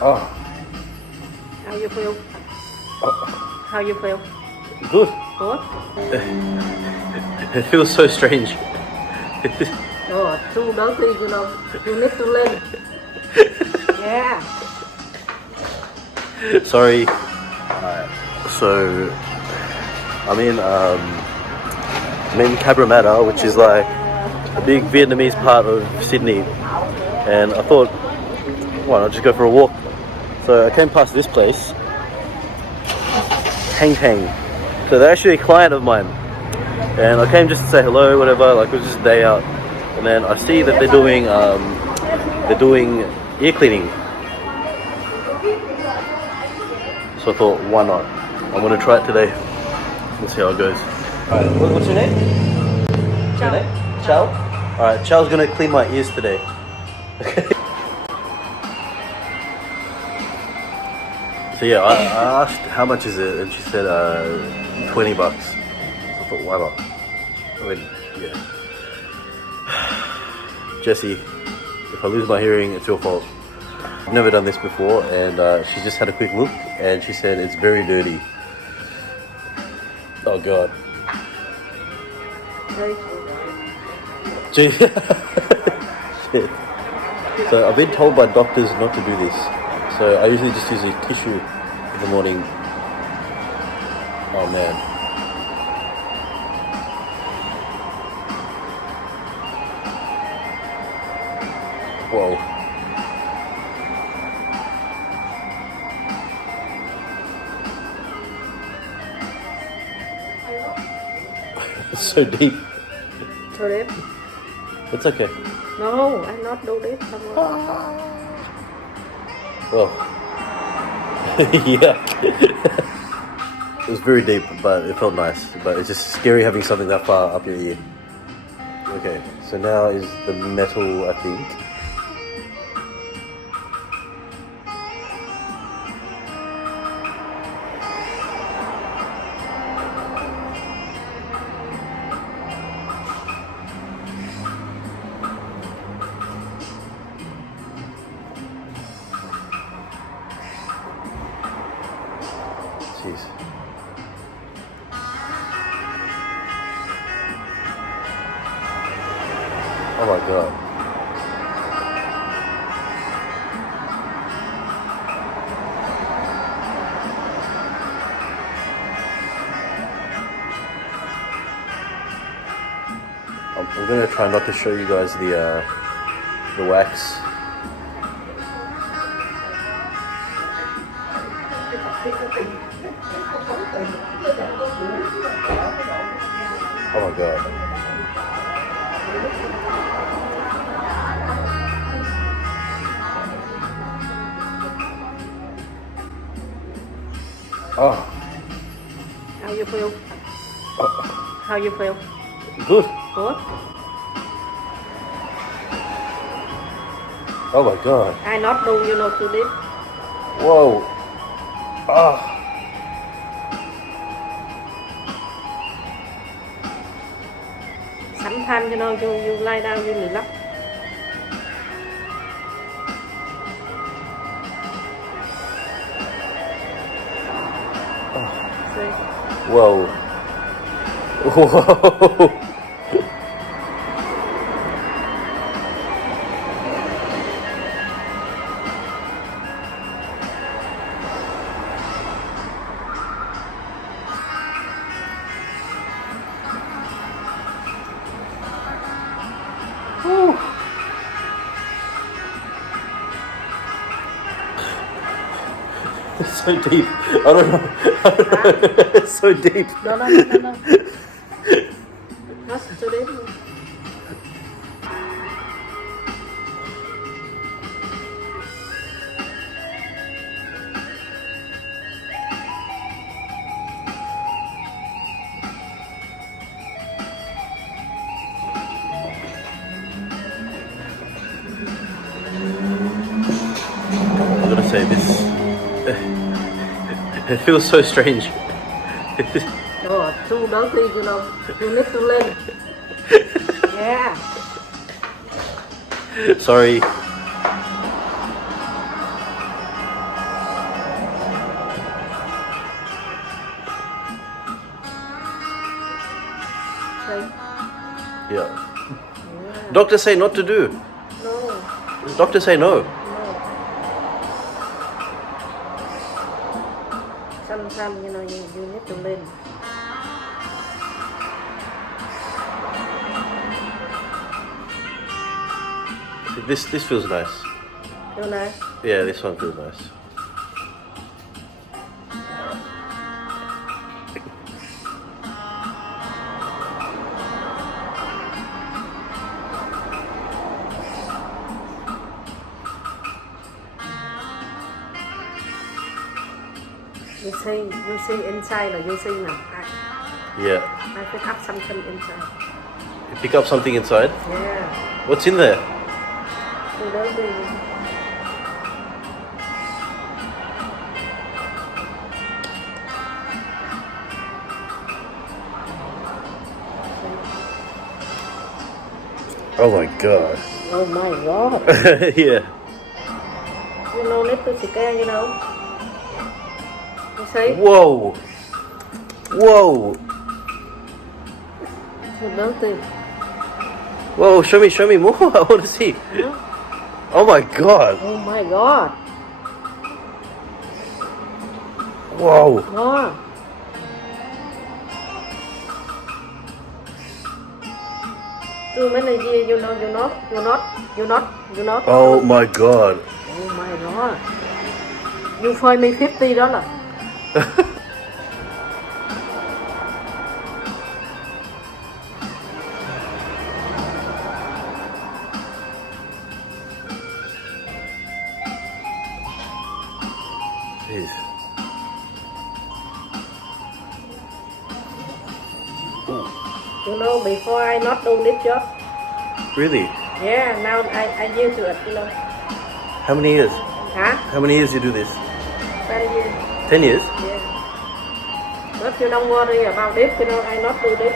Oh, How you feel? oh, How you feel? good. Good? It feels so strange. Oh, too dirty, you know. You need to learn. Yeah. Sorry. So I'm in Cabramatta, which is like a big Vietnamese part of Sydney, and I thought, why not just go for a walk? So I came past this place, Thanh Thanh. So they're actually a client of mine, and I came just to say hello, whatever. Like it was just a day out, and then I see that they're doing ear cleaning. So I thought, why not? I'm gonna try it today. Let's see how it goes. Alright, what's your name? Your name? Chao? Alright, Chao's gonna clean my ears today. Okay. So yeah, I asked how much is it, and she said $20. So I thought, why not? I mean, yeah. Jessie, if I lose my hearing, it's your fault. I've never done this before, and she just had a quick look, and she said it's very dirty. Oh god. Gee. Shit. So I've been told by doctors not to do this. So I usually just use a tissue in the morning. Oh man. Whoa. It's so deep. So deep? It's okay. No, I'm not do this. Well, yeah. It was very deep, but it felt nice. But it's just scary having something that far up your ear. Okay, so now is the metal, I think. Jeez. Oh my god. I'm gonna try not to show you guys the wax. Oh my god. Oh. How you feel? Oh. How you feel? Good. Good? Oh my god. I not do, you know, too deep. Whoa. Ah. Sometimes, you know, you lie down, you relax. See? Whoa. Whoa. Whew. It's so deep. I don't know. It's so deep. No. Not too deep. I'm gonna say this. It feels so strange. Oh, too dirty, you know. You need to learn. Yeah. Sorry. Yeah. Doctor say not to do. No. Doctor say no. No. Sometimes, you know, you need to learn. This feels nice. Feel nice? Yeah, this one feels nice. You see inside or you see now? Yeah. I pick up something inside. You pick up something inside? Yeah. What's in there? You don't do. Oh my god. Oh my god. Yeah. You know, need to scare, you know. You see? Whoa. Whoa. You don't do. Whoa, show me more. I want to see. Huh? Oh my god. Oh my god. Whoa. Wow. Too many years, you know, you're not. Oh my god. Oh my god. You find me $50. Jeez. You know, before I not do this job. Really? Yeah, now I used to it, you know. How many years? Huh? How many years you do this? 10 years. 10 years? Yeah. But you don't worry about this, you know, I not do this.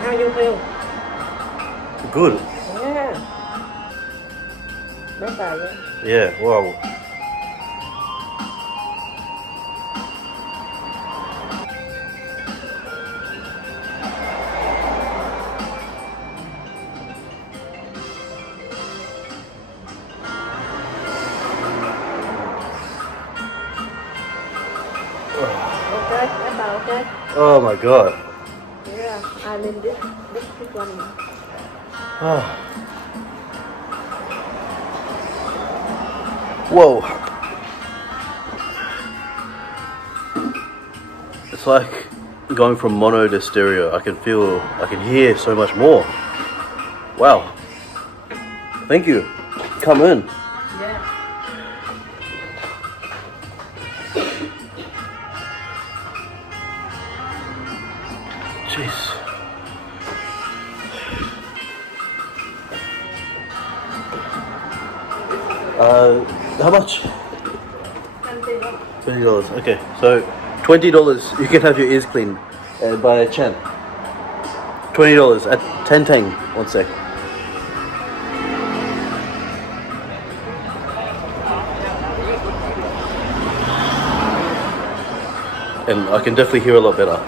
How you feel? Good. Yeah. Better, yeah. Yeah, wow. Okay, better, okay. Oh my god. Yeah, I mean this one. Ah. Whoa. It's like going from mono to stereo. I can hear so much more. Wow. Thank you. Come in. Yeah. Jeez. How much? $20. Okay, so $20 you can have your ears cleaned by Chen. $20 at Thanh Thanh. One sec. And I can definitely hear a lot better.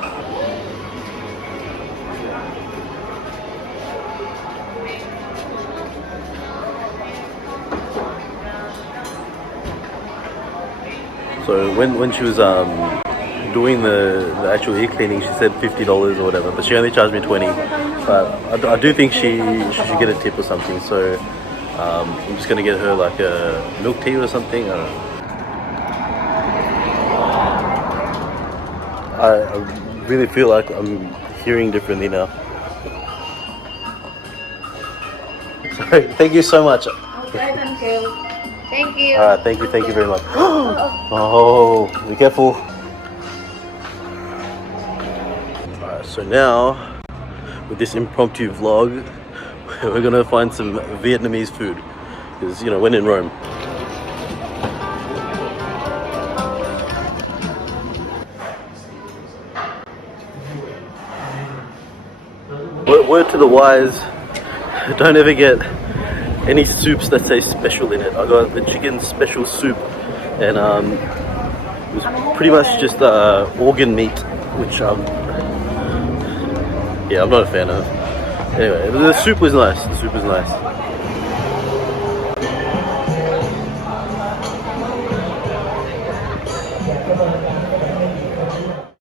So when she was doing the actual ear cleaning, she said $50 or whatever, but she only charged me 20. But I do think she should get a tip or something. So I'm just gonna get her like a milk tea or something. I don't know. I really feel like I'm hearing differently now. So thank you so much. Okay, thank you. Thank you. Alright, thank you very much. Oh, be careful. Alright, so now with this impromptu vlog, we're gonna find some Vietnamese food because, you know, when in Rome. word to the wise, don't ever get any soups that say special in it. I got the chicken special soup, and it was pretty much just organ meat, which yeah, I'm not a fan of. Anyway, the soup was nice. The soup was nice.